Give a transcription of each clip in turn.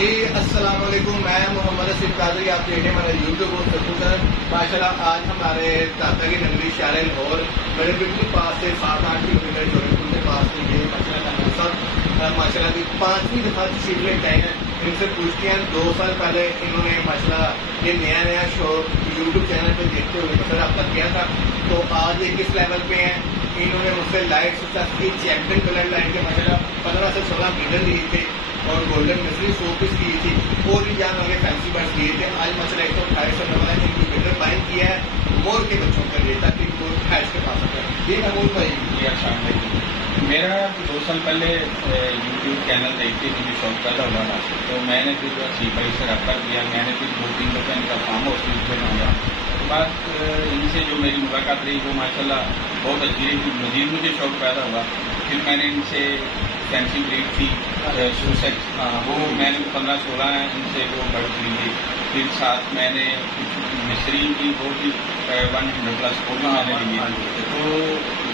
جی السلام علیکم، میں محمد اسف قادری، آپ دیکھ رہے ہیں ہمارے یوٹیوب اور فیس بک پر۔ ماشاء اللہ آج ہمارے داتا کی نگری شہر لاہور میرے بالکل پاس سے 7-8 کلو میٹر جوڑے پور کے پاس سے یہ ماشاء اللہ صاحب ماشاء اللہ کی 5ویں دفعہ تشریف لے کے آئے ہیں۔ ان سے پوچھتے ہیں 2 سال پہلے انہوں نے ماشاء اللہ یہ نیا شو یوٹیوب چینل پہ دیکھتے ہوئے مثلا اب تک کیا تھا، تو آج یہ کس لیول پہ ہیں۔ انہوں نے مجھ سے light successfully champion colour line کے ماشاء اللہ 15 سے 16 میڈل لیے تھے اور گولڈن مصری 100 پیس کی تھی، اور بھی جان آگے فینسی برڈس لیے تھے۔ آج مثلا 128 والا انکیوبیٹر بائنگ کیا ہے مور کے بچوں کے لیے تاکہ وہ ہیچ کے پاس آتا ہے۔ یہ محمود بھائی جی السلام علیکم۔ میرا 2 سال پہلے یوٹیوب چینل دیکھ کے مجھے شوق پیدا ہوا تھا، تو میں نے پھر سی بھائی سے رابطہ کیا۔ میں نے پھر 2-3 دفعہ ان کا فارم ہاؤس میں آیا، بات ان سے جو میری ملاقات رہی وہ ماشاء اللہ بہت اچھی رہی۔ مزید مجھے شوق پیدا ہوا، پھر میں نے ان سے فینسی بریڈ تھی وہ میں نے 15-16 ان سے وہ برڈ لیے۔ پھر ساتھ میں نے کچھ مصری کی وہ بھی 100+ وہ بھی میں نے لیے۔ تو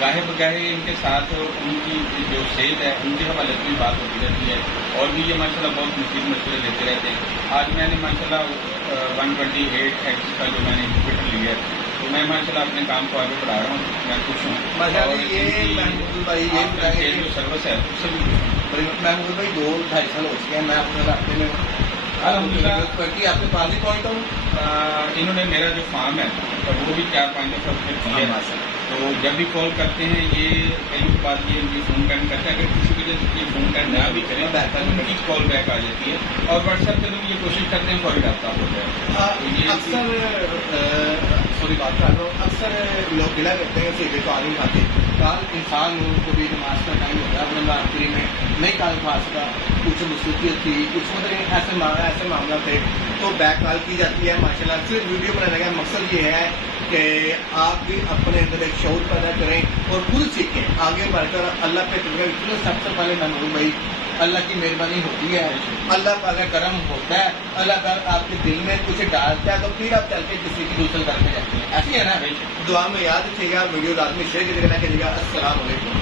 گاہے بگاہے ان کے ساتھ ان کی جو صحت ہے ان کے حوالے سے بھی بات ہوتی رہتی ہے، اور بھی یہ ماشاء اللہ بہت مفید مشورے دیتے رہتے ہیں۔ آج میں نے ماشاء اللہ 128X کا جو میں نے انکیوبیٹر لیا ہے، تو میں ماشاء اللہ اپنے کام کو آگے بڑھا رہا ہوں، میں خوش ہوں۔ یہ جو سروس ہے اس سے بھی خوش ہوں۔ محمود بھائی 2-2.5 سال ہو چکے ہیں، میں اپنے رابطے میں الحمدللہ آپ کے پاس ہی پوائنٹ ہوں۔ انہوں نے میرا جو فارم ہے وہ بھی 4-5 دفعہ کیا ہے، تو جب بھی کال کرتے ہیں یہ کئی بات یہ ان کی فون کرنے کرتے ہیں، اگر کسی وجہ سے یہ فون کر نہ بھی کریں ان کی کال بیک آ جاتی ہے، اور واٹس ایپ پہ بھی یہ کوشش کرتے ہیں فوری رابطہ ہو جائے۔ اکثر لوگ گلا کرتے ہیں سیدھے کال نہیں کھاتے، کال انسان کو بھی نماز کا ٹائم ہوتا ہے، اپنے آخری میں نہیں کال کھا سکا، کچھ مصروفیت تھی، کچھ مطلب ایسے معاملہ تھے تو بیک کال کی جاتی ہے۔ ماشاء اللہ صرف ویڈیو بنانے کا مقصد یہ ہے کہ آپ بھی اپنے اندر ایک شعور پیدا کریں اور خود سیکھیں، آگے بڑھ کر اللہ پہ اتنے سب سے پہلے محمود بھائی اللہ کی مہربانی ہوتی ہے، اللہ کا اگر کرم ہوتا ہے، اللہ کا آپ کے دل میں کچھ ڈالتا ہے تو پھر آپ چل کے کسی کی دوسرے کر کے جاتے ہیں، ایسی ہے نا۔ دعا میں یاد رکھیے گا، ویڈیو لازمی شیئر کیجیے گا۔ السلام علیکم۔